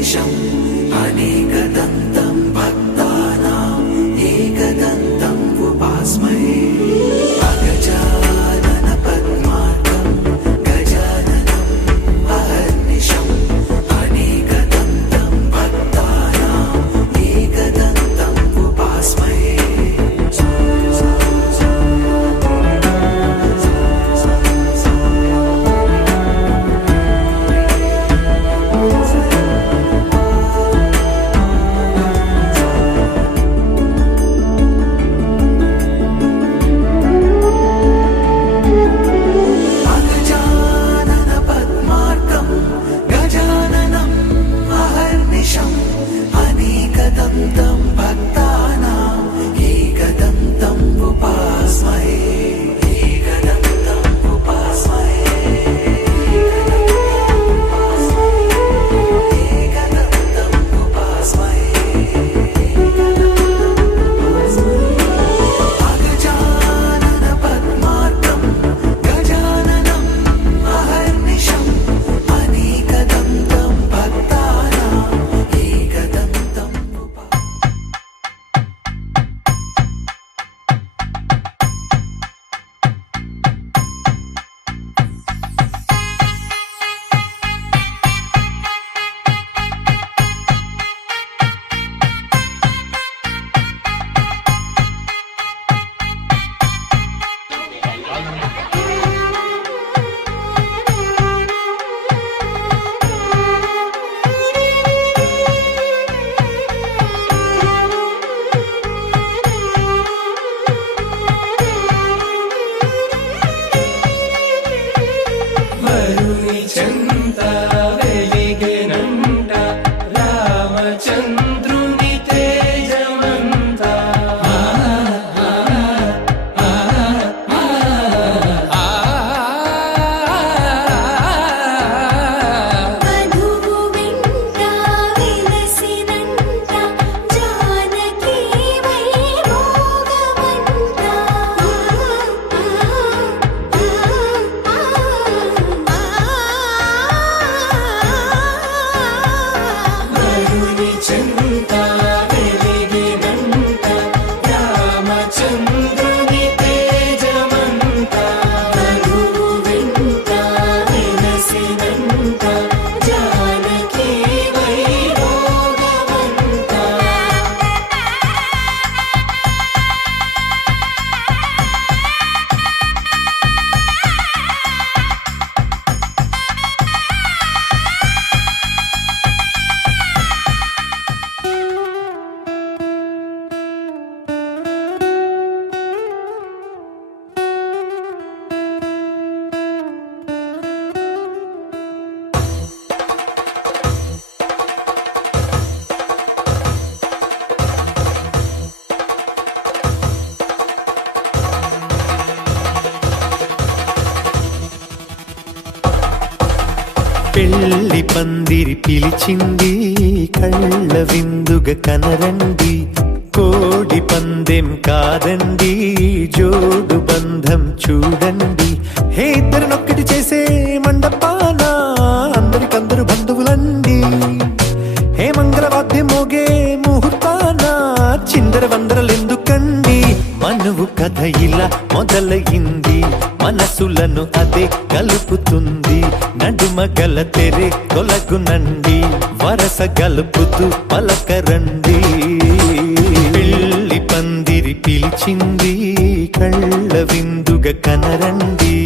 अहर्निशम् अनेकदन्तं भक्तानाम् एकदन्तम् उपास्महे अगजानन पद्मार्कं गजाननम् अहर्निशम् अनेकदन्तं भक्तानाम् एकदन्तम् उपास्महे పెళ్లి పందిరి పిలిచింది కళ్ళ విందుగా కనరండి కోడి పందెం కాదండి జోడు బంధం చూడండి హే ఇద్దరినొక్కటి చేసే మండపాన అందరికందరు బంధువులండి హే మంగళవాద్యం మోగే ముహూర్తాన చిందర వందరలెందుకండి మనువు కథ ఇలా మొదలయింది మనసులను అదే కలుపుతుంది నడుమ గల తెరే తొలగునండి వరస గలుపుతూ పలకరండి పెళ్లి పందిరి పిలిచింది కళ్ళ విందుగా కనరండి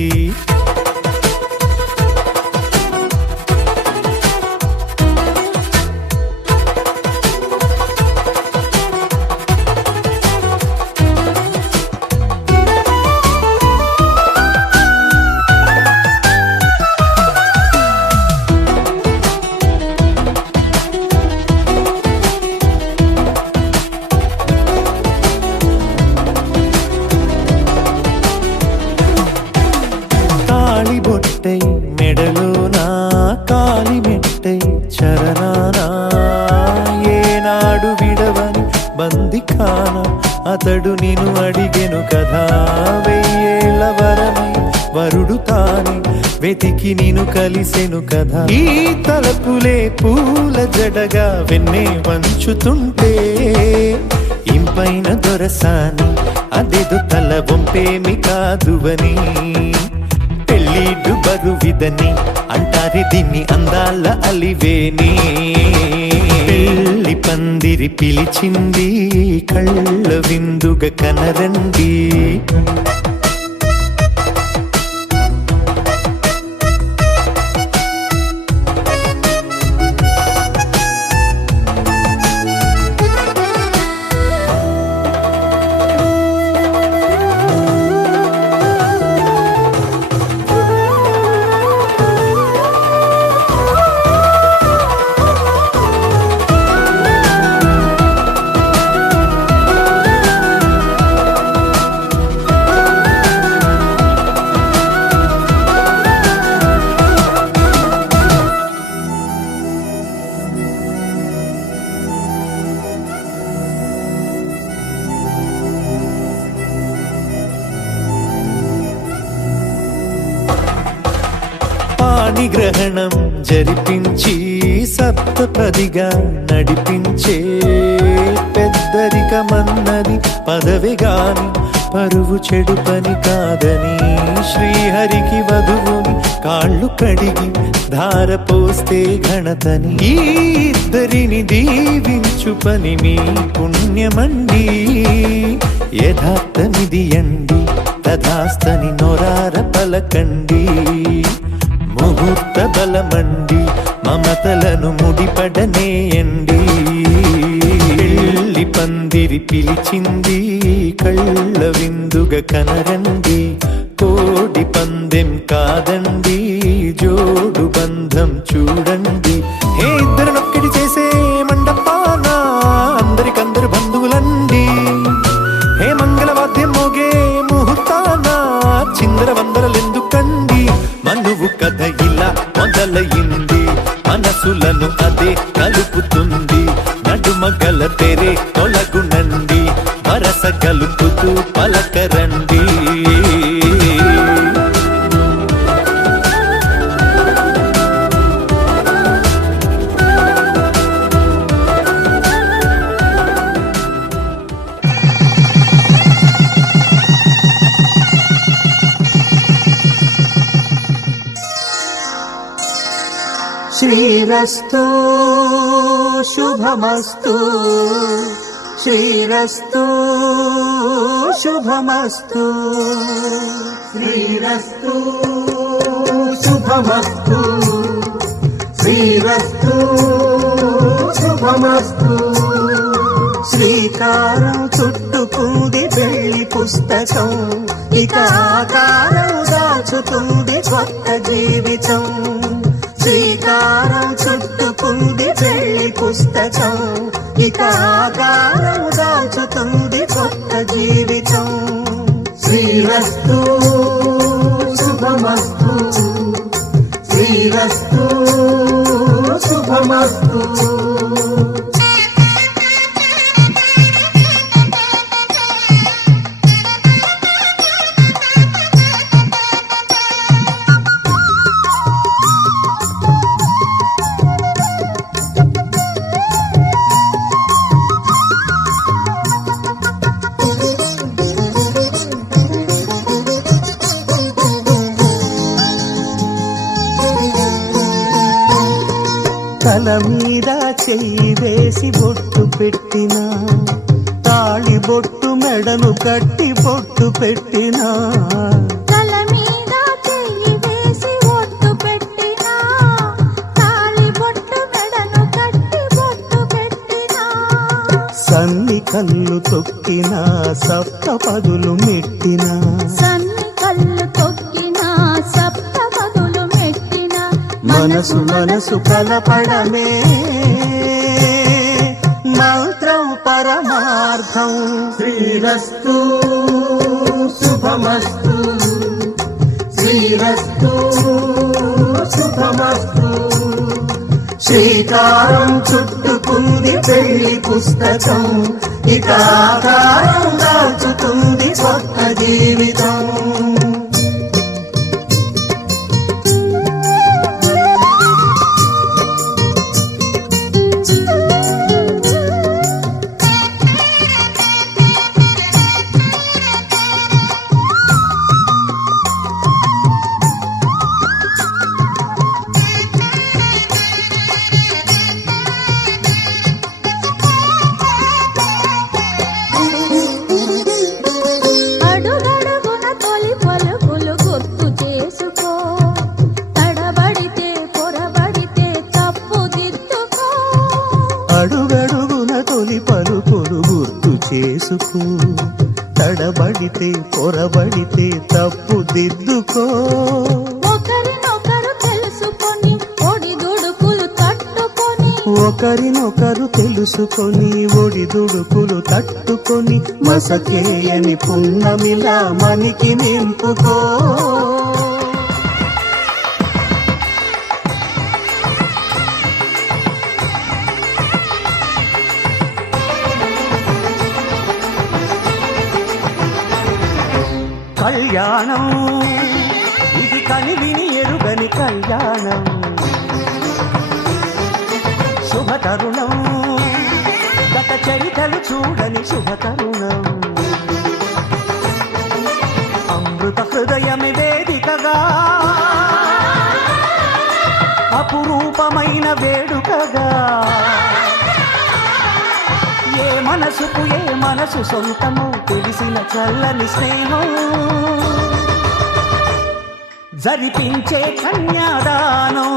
మెడలోనా కాలి మెట్టై చరణానా ఏనాడు విడవని బందిఖాన అతడు నిన్ను అడిగెను కదా వెయ్యేళ్ల వరమై వరుడు తానే వెతికి నిను కలిసెను కదా. ఈ తలపులే పూల జడగా వెన్నే వంచుతుంటే ఇంపైన దొరసాని అదేదో తల వంపేమి కాదువని. పెళ్ళిడు బరువిదని అంటారే దీన్ని అందాల అలివేని. పెళ్లి పందిరి పిలిచింది కళ్ళ విందుగా కనరండి. గ్రహణం జరిపించి సప్తపదిగా నడిపించే పెద్దరికమన్నది పదవి గాని పరువు చెడు పని కాదని. శ్రీహరికి వధువుని కాళ్ళు కడిగి ధార పోస్తే ఘనతని. ఈ ఇద్దరిని దీవించు పని మీ పుణ్యమండి. యథార్థమిది అండి తథాస్తని నొరార పలకండి. ముహూర్త బలమండి మమతలను ముడిపడనేయండి. పెళ్లి పందిరి పిలిచింది కళ్ళ విందుగా కనరండి. కోడి పందెం కాదండి జోడు బంధం చూడండి. హే ఇద్దరినొక్కటి చేసే మండపాన అందరికందరు బంధువులండి. హే మంగళవాద్యం మోగే ముహూర్తాన చిందర వందరలెందుకండి. మనువు కథ ఇలా మొదలయింది మనసులను అదే కలుపుతుంది. నడుమగల తెరే తొలగునండి వరస కలుపుతూ పలకరండి. శ్రీరస్తు శుభమస్తు శ్రీరస్తు శుభమస్తు శ్రీరస్తు శుభమస్తు శ్రీరస్తు శుభమస్తు. శ్రీకారం చుట్టుకుంది పెళ్లి పుస్తకం. ఇక ఆకారం దాచుతుంది కొత్త జీవితం. శ్రీకారం చుట్టుకుంది పెళ్లి పుస్తకం. ఇక ఆకారం దాచుతుంది కొత్త జీవితం. శ్రీరస్తు శుభమస్తు శ్రీరస్తు శుభమస్తు. తల మీద చెయ్యి వేసి బొట్టు పెట్టినా తాళి బొట్టు మెడలు కట్టి బొట్టు పెట్టినా. తల మీద చెయ్యి వేసి బొట్టు పెట్టినా తాళి బొట్టు మెడలు కట్టి బొట్టు పెట్టినా. సన్ని కళ్ళు తొక్కినా సప్త పదులు మెట్టినా. సన్ని కళ్ళు తొక్కినా సప్త పదులు మెట్టినా. మనసు మనసు కలపడమే మంత్రం పరమార్థం. శ్రీరస్తు శుభమస్తు శ్రీరస్తు శుభమస్తు. శ్రీకారం చుట్టుకుంది పెళ్లి పుస్తకం. ఇక ఆకారం దాచుతుంది కొత్త జీవితం. తెలుసుకో, తడబడితే పొరబడితే తప్పు దిద్దుకో. ఒకరినొకరు తెలుసుకొని ఒడిదుడుకులు తట్టుకొని ఒకరినొకరు తెలుసుకొని ఒడిదుడుకులు తట్టుకొని మసకేయని పున్నమిలా మనికి నింపుకో. కళ్యాణం ఇది కనివిని ఎరుగని కళ్యాణం, శుభతరుణం గత చరితలు చూడని శుభతరుణం. అమృత హృదయమి వేదికగా అపురూపమైన వేడుకగా, ఏ మనసుకు ఏ మనసు సొంతమో తెలిసిన చల్లని స్నేహం, జరిపించే కన్యాదానం,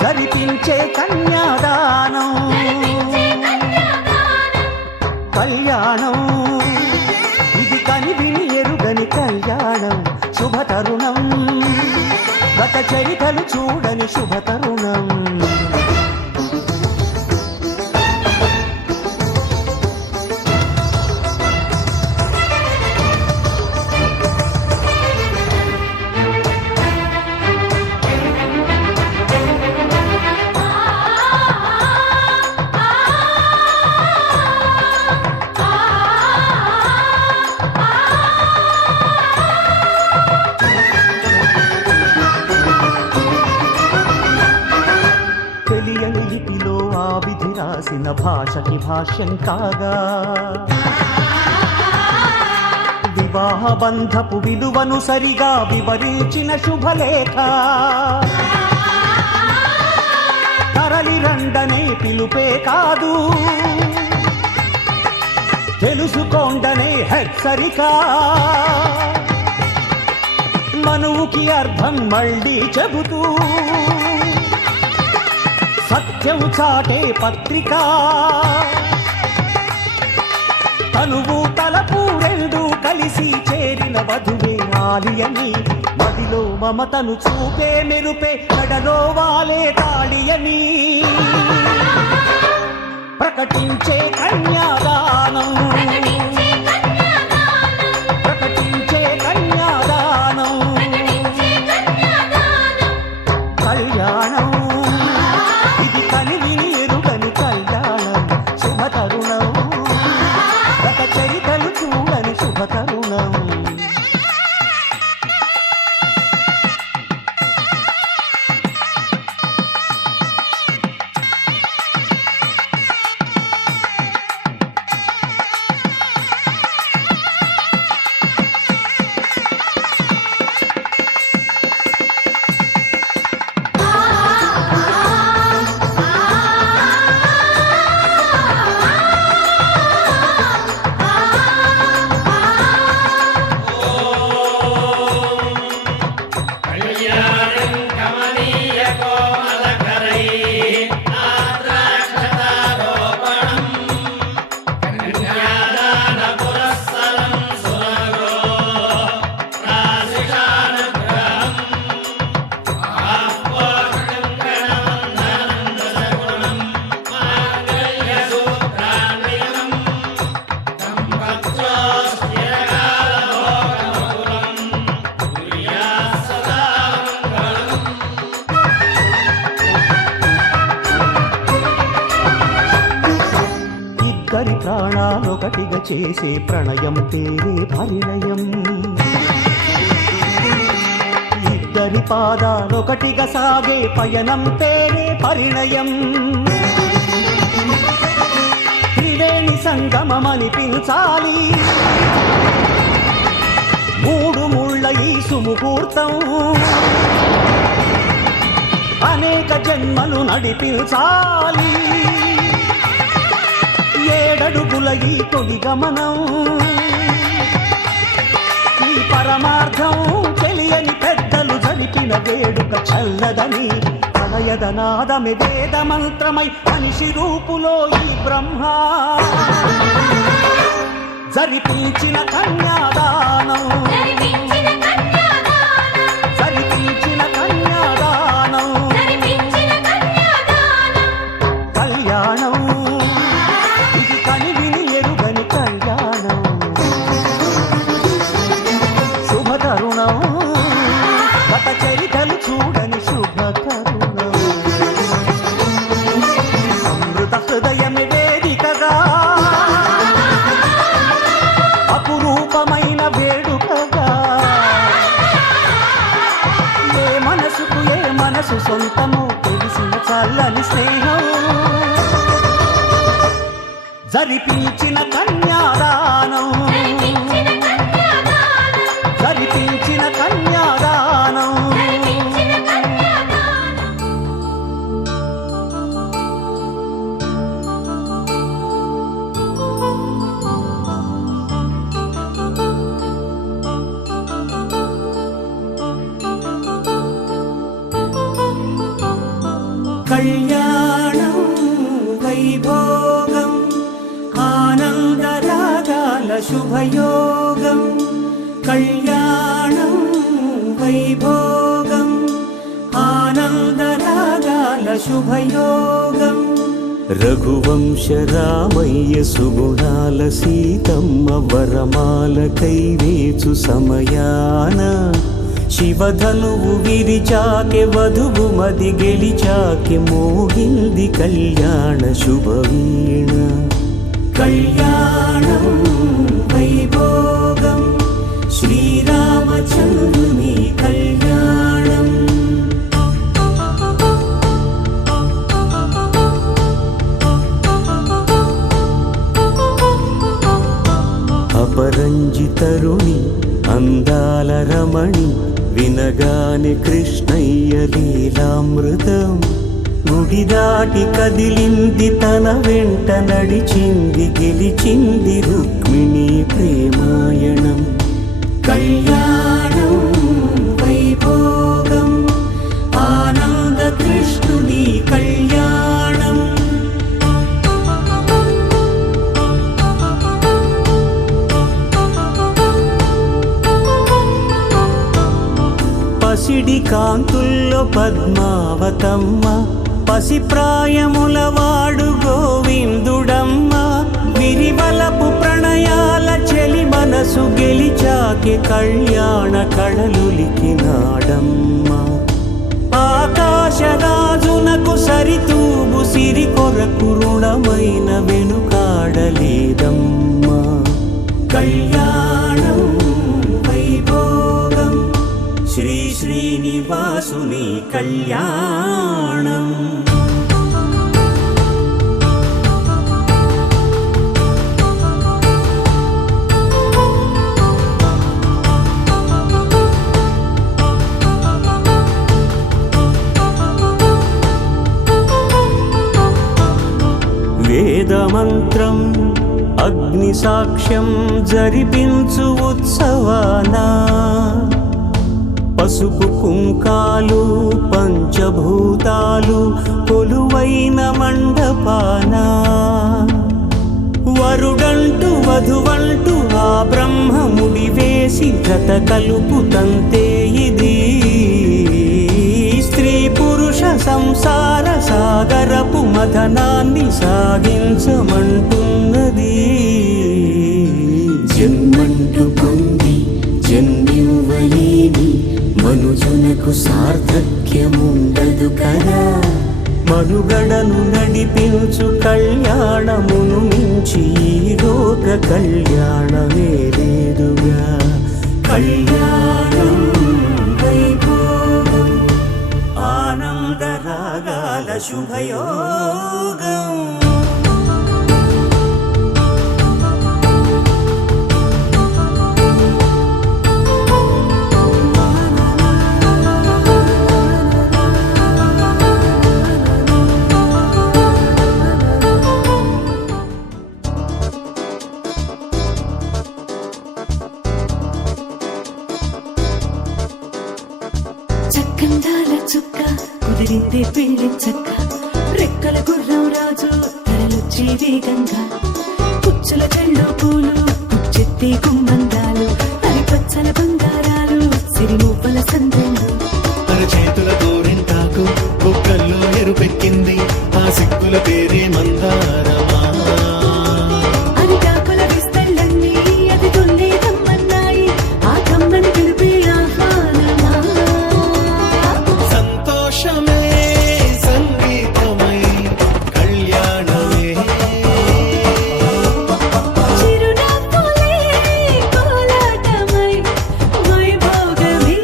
జరిపించే కన్యాదానం. కళ్యాణం ఇది కనివిని ఎరుగని కళ్యాణం, శుభతరుణం గత చరితలు చూడని శుభతరుణం. తెలియని లిపిలో ఆ విధి రాసిన భాషకి భాష్యం కాగా, వివాహ బంధపు విలువను సరిగా వివరించిన శుభలేఖ, తరలి రండనే పిలుపే కాదు తెలుసుకోండనే హెచ్చరిక, మనువుకి అర్థం మళ్ళీ చెబుతూ సత్యం చాటే పత్రిక, తనువు తలపు రెండు కలిసి చేరిన వధువే ఆలియని, మదిలో మమతను చూపే మెరుపే నడలో వాలే తాళియని, ప్రకటించే కన్యాదానం, ప్రకటించే కన్యాదానం. కళ్యాణం ఇది కనివిని ఎరుగని కళ్యాణం, శుభతరుణం గత చరితలు చూడని శుభతరుణం. ఇద్దరి ప్రాణాలొకటిగా చేసే ప్రణయం పేరే పరిణయం, ఇద్దరి పాదాలొకటిగా సాగే పయనం పేరే పరిణయం. త్రివేణి సంగమమనిపించాలి మూడు ముళ్ళ ఈ సుముహూర్తం, అనేక జన్మలు నడిపించాలి ఏడడుగుల ఈ తొలి గమనం. ఈ పరమార్థం తెలియని పెద్దలు జరిపిన వేడుక చల్లదని ప్రణయదనాదమి వేద మంత్రమై మనిషి రూపులో ఈ బ్రహ్మ జరిపించిన కన్యాదానం జరిపించిన కన్యాదానం కళ్యాణం ఇది కనివిని ఎరుగని కళ్యాణం శుభతరుణం గత చరితలు చూడని శుభతరుణం అమృత హృదయమి వేదికగా అపురూపమైన వేడుకగా ఏ మనసుకు ఏ మనసు సొంతము తెలిసిన చల్లని స్నేహం జరిపించిన కన్యాదానం జరిపించిన కన్యాదానం కళ్యాణం వైభోగం ఆనందరాగాల శుభయోగం కళ్యాణం వైభోగం ఆనందరాగాల శుభయోగం రఘువంశ రామయ్య సుగుణాల సీతమ్మ వరమాల కైవేచు సమయాన శివధనువు విరిచాకె వధువు మది గెలిచాకె మోగింది కళ్యాణ శుభవీణ కళ్యాణం వైభోగం శ్రీరామచంద్రుని కళ్యాణం అపరంజి తరుణి అందాల రమణి వినగానే కృష్ణయ్య లీలామృతం గుడి దాటి కదిలింది తన వెంట నడిచింది గెలిచింది రుక్మిణి ప్రేమాయణం కళ్యాణం వైభోగం ఆనంద కృష్ణుని కళ్యాణం పసిడి కాంతుల్లో పద్మావతమ్మ పసిప్రాయముల వాడు గోవిందుడమ్మ విరివలపు ప్రణయాల చెలి మనసు గెలిచాకి కళ్యాణ కళలులికినాడమ్మ ఆకాశరాజునకు సరితూగు సిరి కొరకు రుణమైన వెనుకాడలేదమ్మా కళ్యాణం వైభోగం శ్రీ శ్రీనివాసుని కళ్యాణం వేదమంత్రం అగ్ని సాక్ష్యం జరిపించు ఉత్సవానా పసుపు కుంకాలు పంచభూతాలు కొలువైన మండపాన వరుడంటూ వధువంటూ ఆ బ్రహ్మముడి వేసి జత కలుపుతంతే ఇది స్త్రీ పురుష సంసార సాగరపు మథనాన్ని సాగించమంటున్నది జన్మంటూ పొంది జన్మివ్వలేని మనుజునకు సార్థక్యముండదు కదా మనుగడను నడిపించు కళ్యాణమును మించి ఈ లోక కళ్యాణమే లేదుగా కళ్యాణం వైభోగం ఆనంద రాగాల శుభయోగం చక్కందాల చుక్క కుదిరి వచ్చింది పెళ్లి చక్క రెక్కల గుర్రం రాజు తరలొచ్చి వేగంగా కుచ్చుల చెళ్ళు పూలు కుచ్చెత్తి గుమ్మందాలు అవి పచ్చల బంగారాలు సిరిమూపల సందెళ్ళు చేతుల గోరింటాకు బొక్కల్లో ఎరుపెక్కింది ఆ సిక్కుల పేరే మందారమా అరిటాకుల విస్తళ్ళన్నీ అది తొల్లే కమ్మన్నాయి ఆ కమ్మని పిలిపే ఆహ్వానమా సంతోషమే సంగీతమై కళ్యాణమే చిరునవ్వులే కోలాటమై వైభోగమే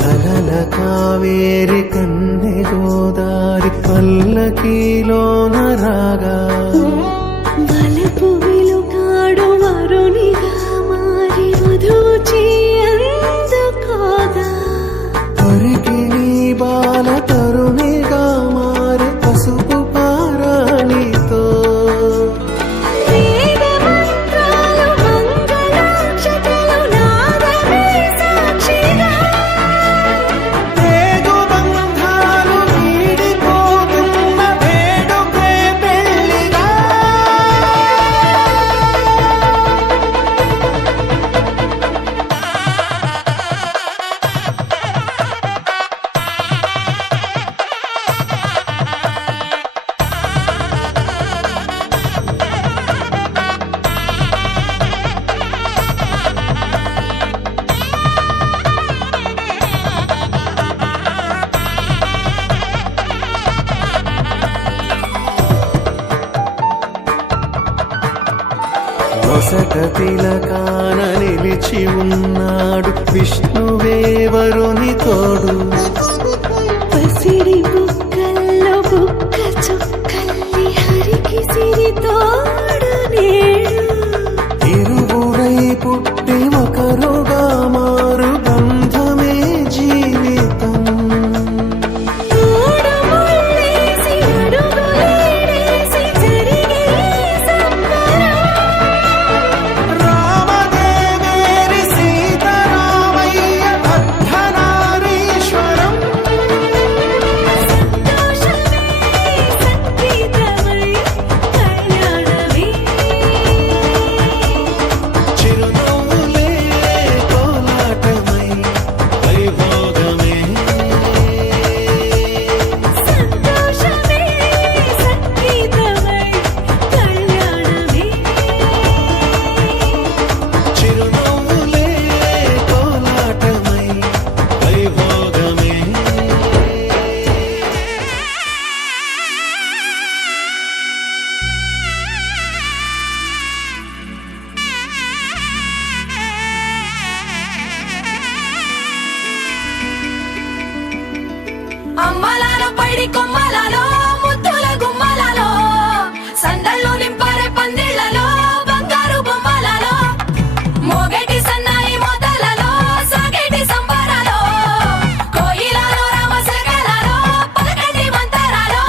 కలల కావేరి కన్నె గోదారి పల్లకీలోన రాగా వలపు వెలుగాడు వరునిగా మారి మధుచి అందుకోగా తరికి నీ బాల తరుణిగా మారి పసుపు పారాణితో వేద మంత్రాలు మంగళాక్షతలు నాదమే సాక్షిగా రేగు బంధాలు వీడిపోతున్న వేడుకే పెళ్లిగా నొసట తిలకాన నిలిచి ఉన్నాడు విష్ణువే వరుని తోడు పసిడి బుక్కల్లో బుక్క చొక్కల్లి హరికి సిరి తోడు నేడు ఇరువురై పుట్టి ఒకరుగా మారు బంధమే జీవితం తోడు ముళ్ళేసి అడుగులేసి జరిగే సంబరం రామదేవేరి సీతారామయ్య అర్ధనారీశ్వరం సంతోషమే సంగీతమై కళ్యాణమే చిరునవ్వులే కోలాటమై వైభోగమే సంతోషమే సంగీతమై కళ్యాణమే చిరునవ్వులే కోలాటమై వైభోగమే అమ్మలాలో పైడి కొమ్మలలో ముద్దుల గుమ్మలలో సందళ్ళు నింపారే పందిళ్లలో బంగారు బొమ్మలలో మోగేటి సన్నాయి మోతలలో సాగేటి సంబరాలో కోయిలలో రామశకలలో పలకటి మంతరాలో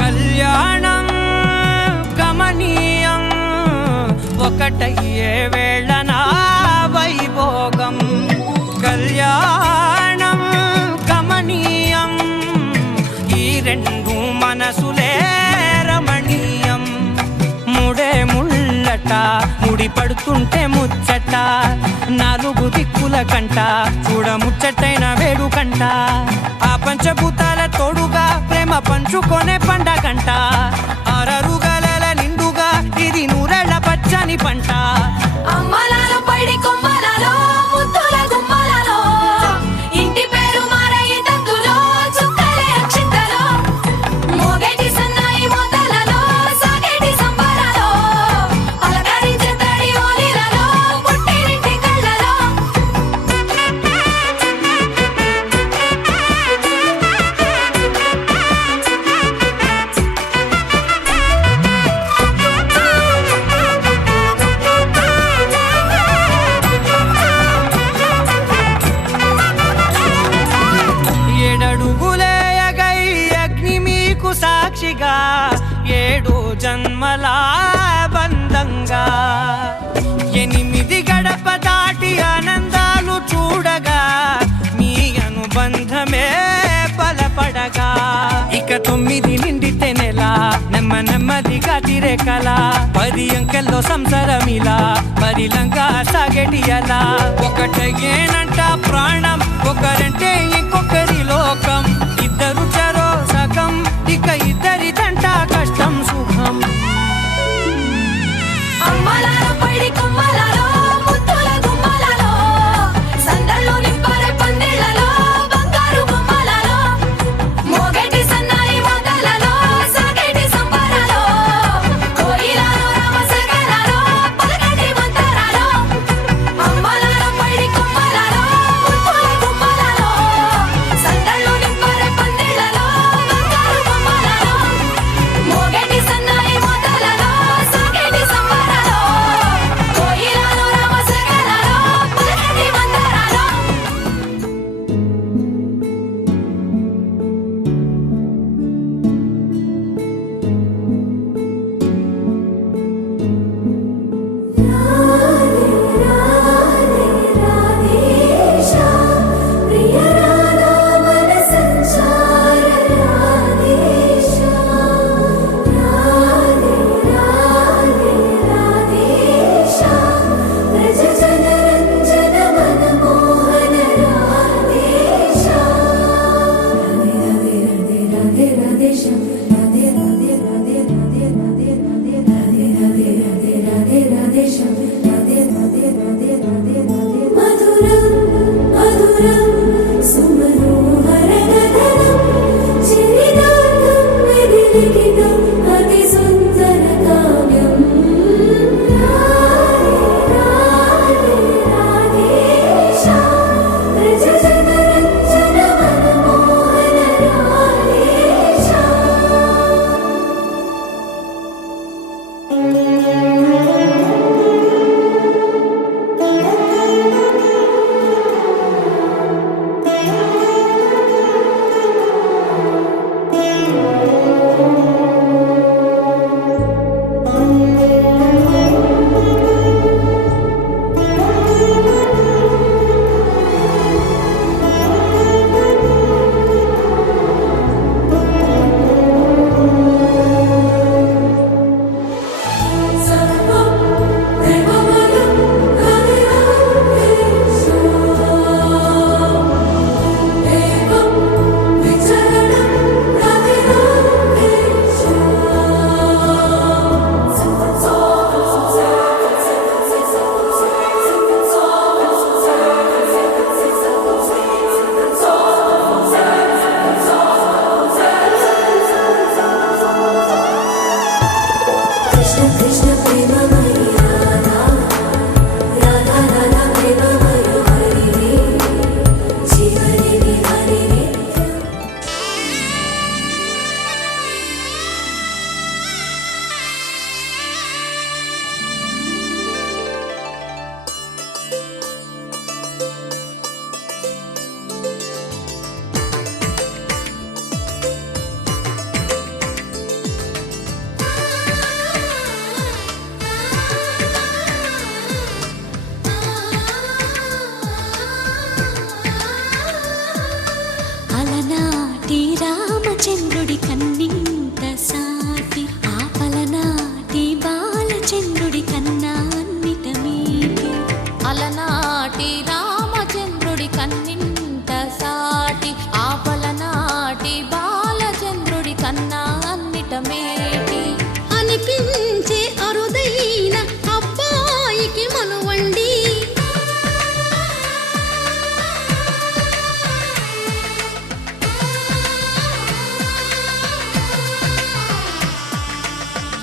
కళ్యాణం గమనీయం ఒకటయ్యే వేళనా వైభోగం కళ్యాణం గమనీయం ఈ రెండు మనసులే రమణీయం ముడే ముళ్ళట ముడి పడుతుంటే ముచ్చట నాలుగు దిక్కుల కంట చూడ ముచ్చటైన వేడుకంట ఆ పంచభూతాల తోడుగా ప్రేమ పంచుకొనే పండగంట అరరుగలల నిండుగా ఇది నూరెళ్ళ పచ్చని పంట అమ్మలాలో పైడి కొమ్మలలో ముద్దుల గుమ్మలలో ఇంటి పేరు మారయ్య తంతులో చుక్కలే అక్షింతలో మోగేటి సన్నాయి మోతలలో సాగేటి సంబరాలో అలకరించే తడి ఓలిలలో పుట్టినింటి కళ్ళలో సాక్షిగా 7 జన్మల బంధంగా 8 గడప దాటి ఆనందాలు చూడగా మీ అనుబంధమే బలపడగా ఇక 9 నిండితే నెల నెమ్మదిగా తిరే కల 10 అంకెల్లో సంసారమిలా పరిలంగా సాగేటియలా ఒకటేనంట ప్రాణం ఒకరంటే ఇంకొకరి లోకం ఇద్దరు చరో సగం ఇక ఇద్దరిదంట కష్టం సుఖం అమ్మలాలో పడి కొమ్మలలో ముత్తుల గుమ్మలలో సందళ్ళు నింపరే పందిళ్ళలో బంగారు బొమ్మలలో మోగేటి సన్నాయి మోతలలో సాగేటి సంబరాలో కోయిలలో రామశకలలో పలకటి మంతరాలో అమ్మలాలో పడి కొమ్మలలో ముత్తుల గుమ్మలలో సందళ్ళు నింపరే పందిళ్ళలో బంగారు బొమ్మలలో మోగేటి సన్నాయి మోతలలో సాగేటి సంబరాలో కోయిలలో రామశకలలో పలకటి మంతరాలో అలనాటి రామచంద్రుడి కన్నింత సాటి ఆపలనాటి బాలచంద్రుడి కన్నా అన్నిట మీటి అలనాటి రామచంద్రుడి కన్నింత సాటి ఆపలనాటి బాలచంద్రుడి కన్నా అన్నిట మేటి అనిపించే అరుదైన అబ్బాయికి మనువండి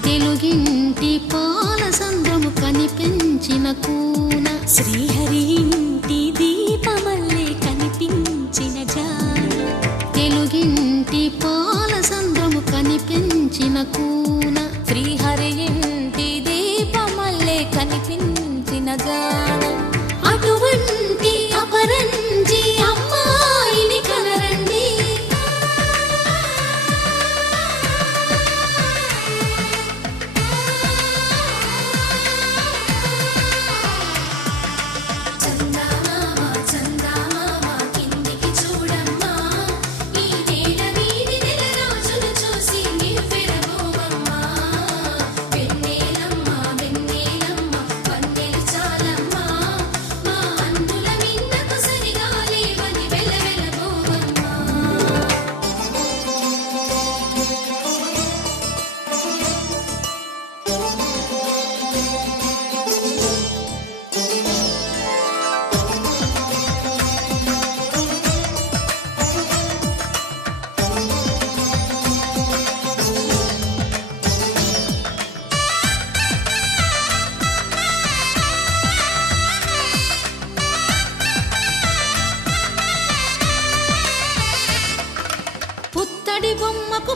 తెలుగింటి పాల సంద్రము కనిపించిన కూన శ్రీహరి ఇంటి దీపమల్లే కనిపించిన జాన తెలుగింటి పాల సంద్రము కనిపించిన కూన శ్రీహరి ఇంటి దీపమల్లే కనిపించిన జాన అటువంటి అపరంజి అమ్మాయిని కనరండి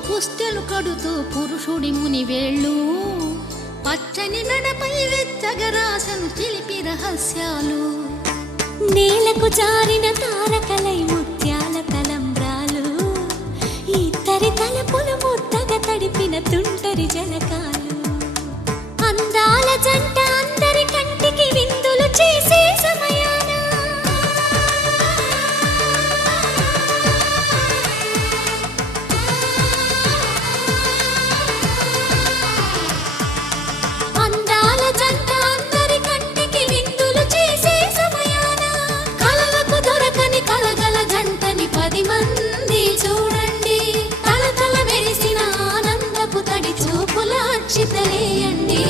పుస్తెలు కడుతూ పురుషుడి ముని వేళ్ళు పచ్చని మెడపై వెచ్చగరాసను చిలిపి రహస్యాలు నేలకు జారిన తారకలై ముత్యాల తలంబ్రాలు ఇద్దరి తలపులు ముద్దగా తడిపిన తుంటరి జలకాలు అందాల జంట అందరి కంటికి విందులు చేసే సమయాన అందాల జంట అందరి కంటికి విందులు చేసే సమయాన కలలకు దొరకని కలగల జంటని 10 మంది చూడండి తల మెరిసిన ఆనందపు తడి చూపుల అచ్చితలేయండి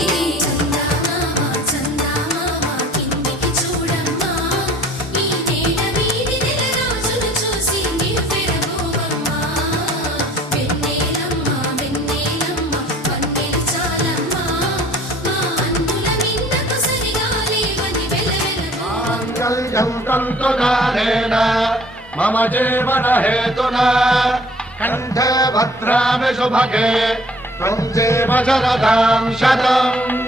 तन्तुकालेन मम जीवन हेतुना कण्ठे भद्रामि शुभगे त्वं जीव शरदां शतम्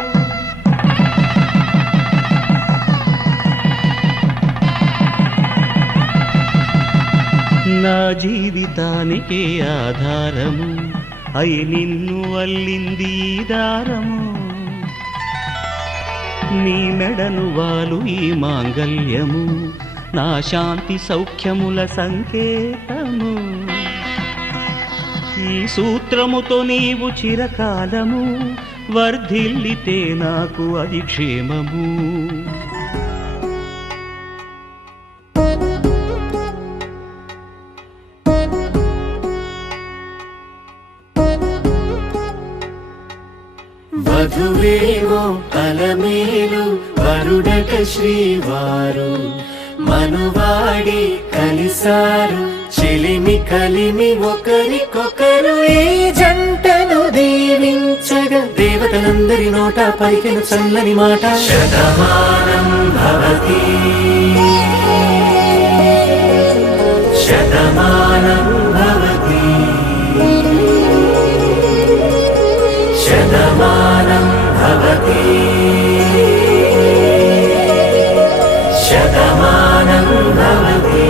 నా జీవితానికి ఆధారము అయి నిన్ను అల్లింది ఈ దారము నీ మెడను వాలు ఈ మాంగల్యము నా శాంతి సౌఖ్యముల సంకేతము ఈ సూత్రముతో నీవు చిరకాలము వర్ధిల్లితే నాకు అది క్షేమము వధువేవో అలమేలు వరుడట శ్రీవారు మనువాడి కలిసారు చెలిమి కలిమి ఒకరికొకరు ఈ జంటను దీవించగా దేవతలందరి నోట పలికిన చల్లని మాట శతమానం భవతి శతమానం భవతి శతమానం భవతి శతమానం భవతి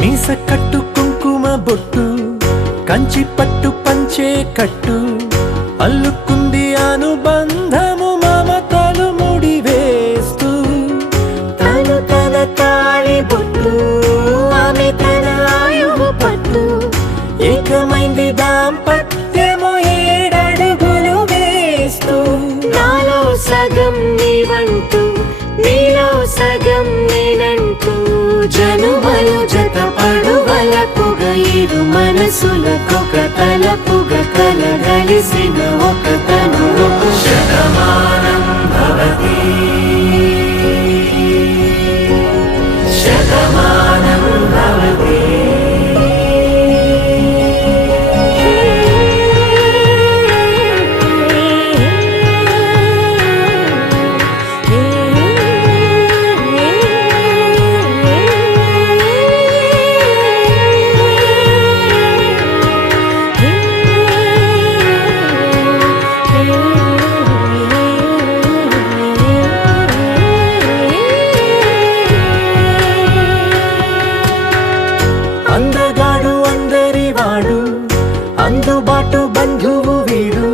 మీస కట్టు కుంకుమ బొట్టు కంచి పట్టు పంచే కట్టు అల్లుకుంది అనుబంధము మమతలు ముడి వేస్తూ తను తన తాళి బొట్టు ఆమె తన ఆయువు పట్టు ఏకమైంది దాంపత్యము 7 అడుగులు వేస్తూ నాలో సగం నీవంటూ నీలో సగం నేనంటూ జనుమలు జత పడువలపుగా ఇరు మనసులకొక తలపుగా కలగలిసిన ఒక తను శతమానం భవతి శతమానం భవతి అందగాడు అందరి వాడు అందుబాటు బంధువు వీడు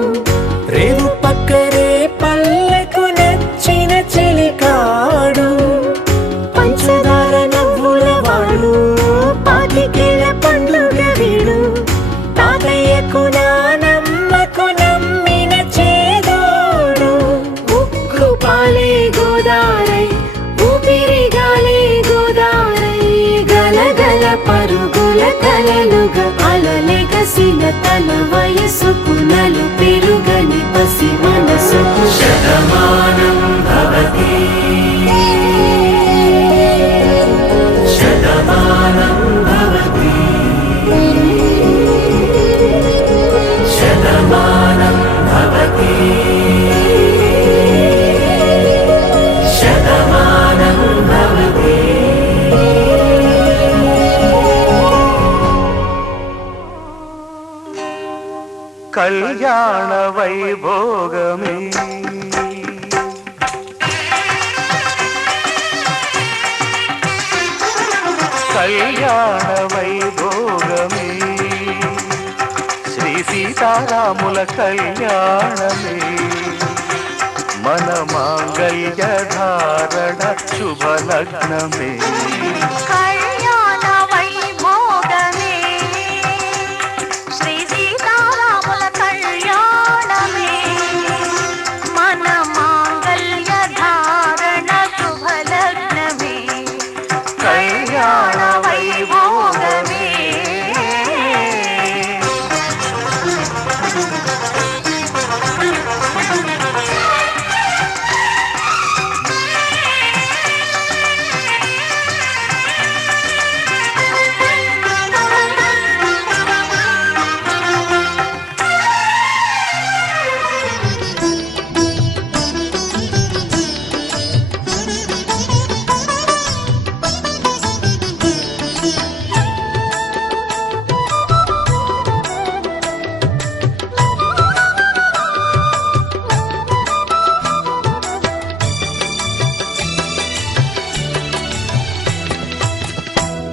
రేవు పక్కరే పల్లెకు నచ్చిన చెలికాడు పంచదార నవ్వుల వాడు పాతికేల పండుగ వీడు తాతయ్యకు నానమ్మకు నమ్మిన చేదోడు ఉక్కు పాలే గోదారై ఊపిరి గాలే గోదారై గలగల పరుగుల కలలుగా అలలెగసిన తన వయసుకు నలు పెరుగని పసి మనసుకు శతమానం భవతి శతమానం భవతి శతమానం భవతి కళ్యాణ వైభోగమే కళ్యాణ వైభోగమే శ్రీ సీతారాముల కళ్యాణమే మన మాంగళ్య ధారణ శుభలగ్నమే కళ్యాణ వైభోగమే శ్రీ సీతారాముల కళ్యాణమే మన మాంగళ్య ధారణ శుభలగ్నమే కళ్యాణ వైభోగమే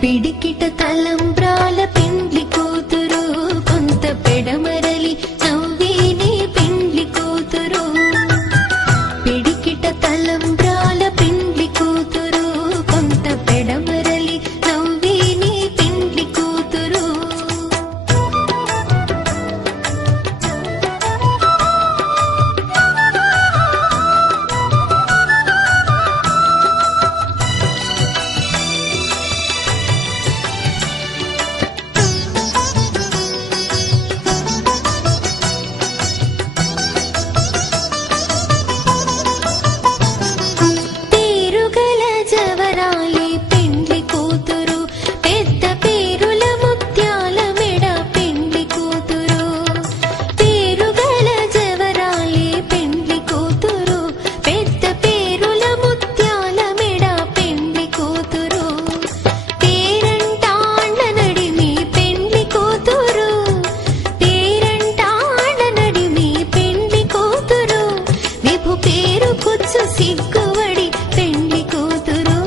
పిడికిట తలంబ్రాల పెండ్లి కూతురు కొంత పెడమరలి నవ్విని పెండ్లి కూతురు పిడికిట తలంబ్రాల పెండ్లి కూతురు కొంత పెడమరలి నవ్విని పెండ్లి కూతురు పేరుగల జవరాలి పెండ్లి కూతురు పెద్ద పేరుల ముత్యాల మెడ పెండ్లి కూతురు పేరుగల జవరాలి పెండ్లి కూతురు పెద్ద పేరుల ముత్యాల మెడ పెండ్లి కూతురు పేరంటాళ్ళ నడిమి పెండ్లి కూతురు పేరంటాళ్ళ నడిమి పెండ్లి కూతురు విభు పేరు కుచ్చు సిగ్గువడి పెండ్లి కూతురు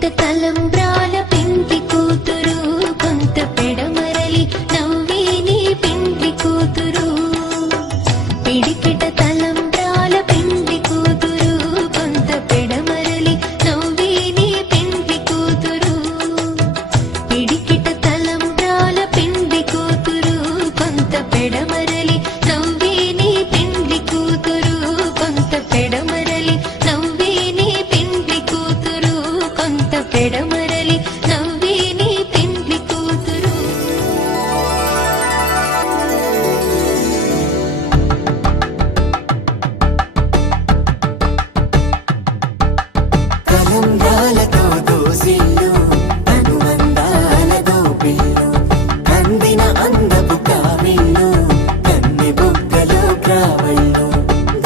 పిడికిట తలంబ్రాల పెండ్లి కూతురు కొంత పెడమరలి నవ్వే నీ పెండ్లి కూతురు పిడికిట తలంబ్రాల పెండ్లి కూతురు కొంత పెడమరలి నవ్వే నీ పెండ్లి కూతురు పిడికిట తలంబ్రాల పెండ్లి కూతురు కొంత పెడమరలి నవ్వే నీ పెండ్లి కూతురు కొంత పెడమరలి నవ్వే నీ పెండ్లి కూతురు కొంత పెడమరలి నవ్వే నీ పెండ్లి కూతురు కలంబ్రాలతో దోసిళ్ళు అనుబంధాలతో పిల్లు కందిన అందపు కావిళ్ళు కన్నె బొక్కలో క్రావళ్ళు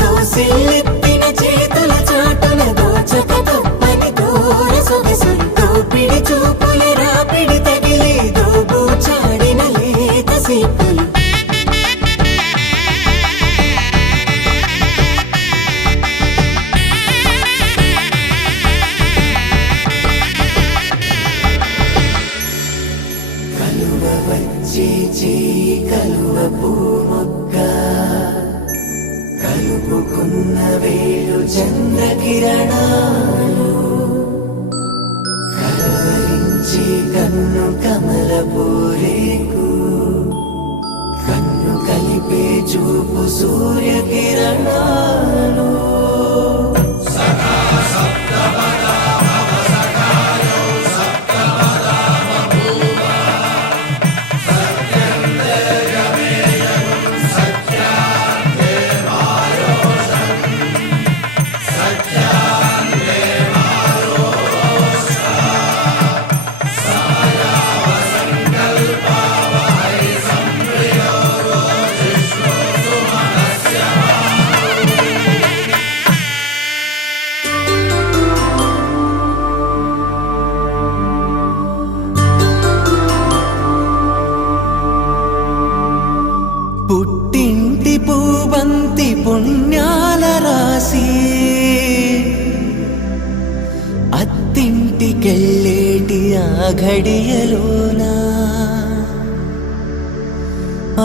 దోసిళ్ళెత్తిన చేతుల చాటున దోచక తప్పని దూర సొగసులు దోపిడి చూపుల రాపిడి తగిలి దోబూచాడిన లేత సీపులు కలువ వచ్చే చేయి కలువ పూమొక్క కలుపుకున్న వేలు చంద్రకిరణాలు కలవరించే కన్ను కమల పూరేకు కన్ను కలిపే చూపు సూర్యకిరణాలు పుట్టింటి పూబంతి పుణ్యాల రాసి అత్తింటికెళ్ళేటి ఆ ఘడియలోనా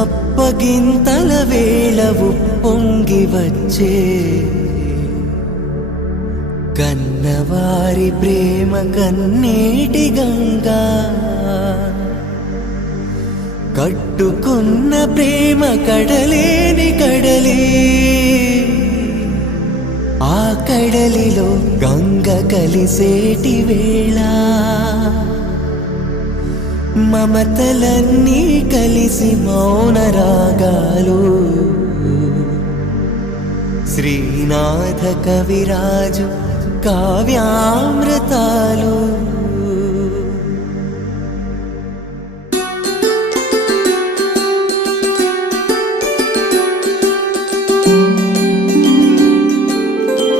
అప్పగింతల వేళ ఉప్పొంగి వచ్చే కన్నవారి ప్రేమ కన్నీటి గంగా కట్టుకున్న ప్రేమ కడలేని కడలి ఆ కడలిలో గంగ కలిసేటి వేళ మమతలన్నీ కలిసి మౌన రాగాలు శ్రీనాథ కవిరాజు కావ్యామృతాలు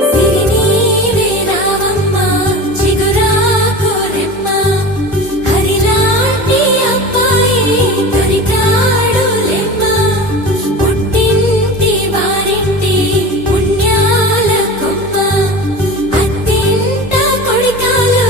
సిరినీవే రావమ్మ చిగురాకు రెమ్మ హరిలాంటి అబ్బాయి దొరికాడు లెమ్మ పుట్టింటి వారింటి పుణ్యాల కొమ్మ అత్తింట కొడికాలు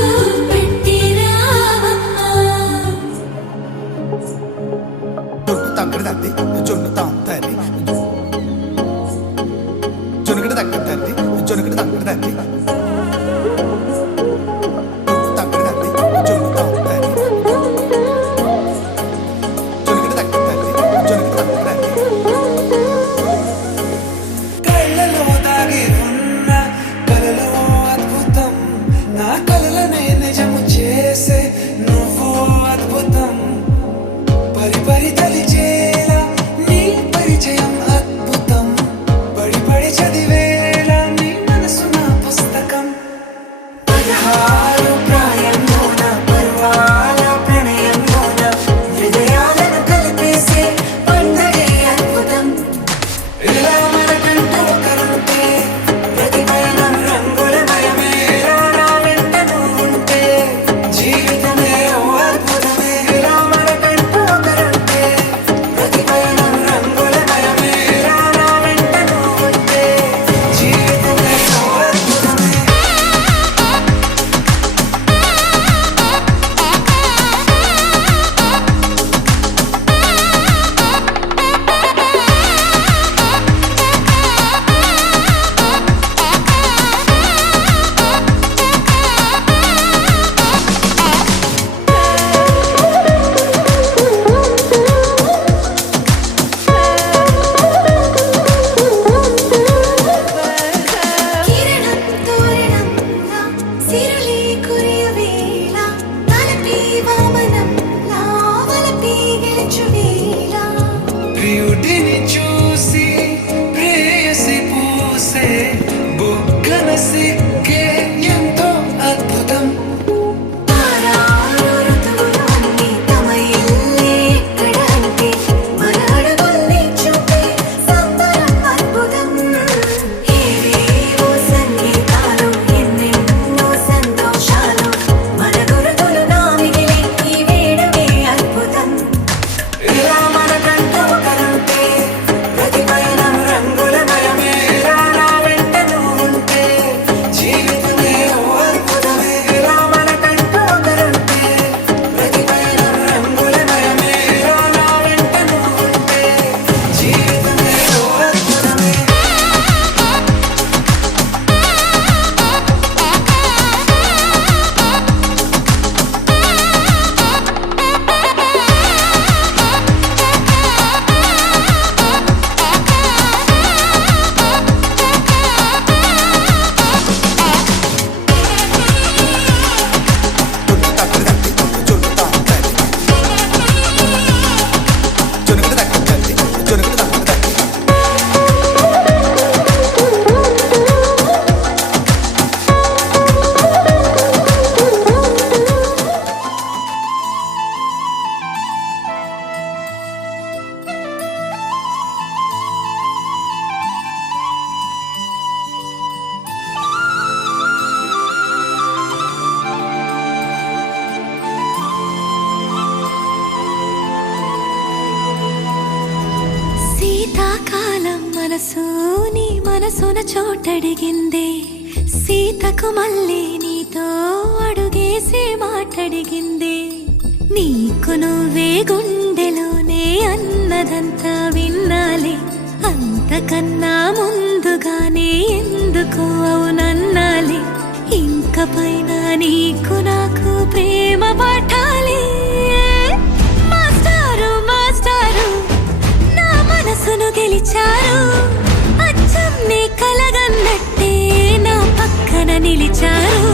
మనసు నీ మనసున చోటడిగిందే సీతకు మళ్ళీ నీతో అడుగేసి మాటడిగిందే నీకు నువ్వే గుండెలోనే అన్నదంతా విన్నాలే అంతకన్నా ముందుగానే ఎందుకు అవునన్నాలే ఇంక పైన నీకు నాకు ప్రేమ పాఠాలే మాస్టారు మాస్టారు నా మనసును గెలిచారు అచ్చం నీ కలగన్నట్టే నా పక్కన నిలిచారు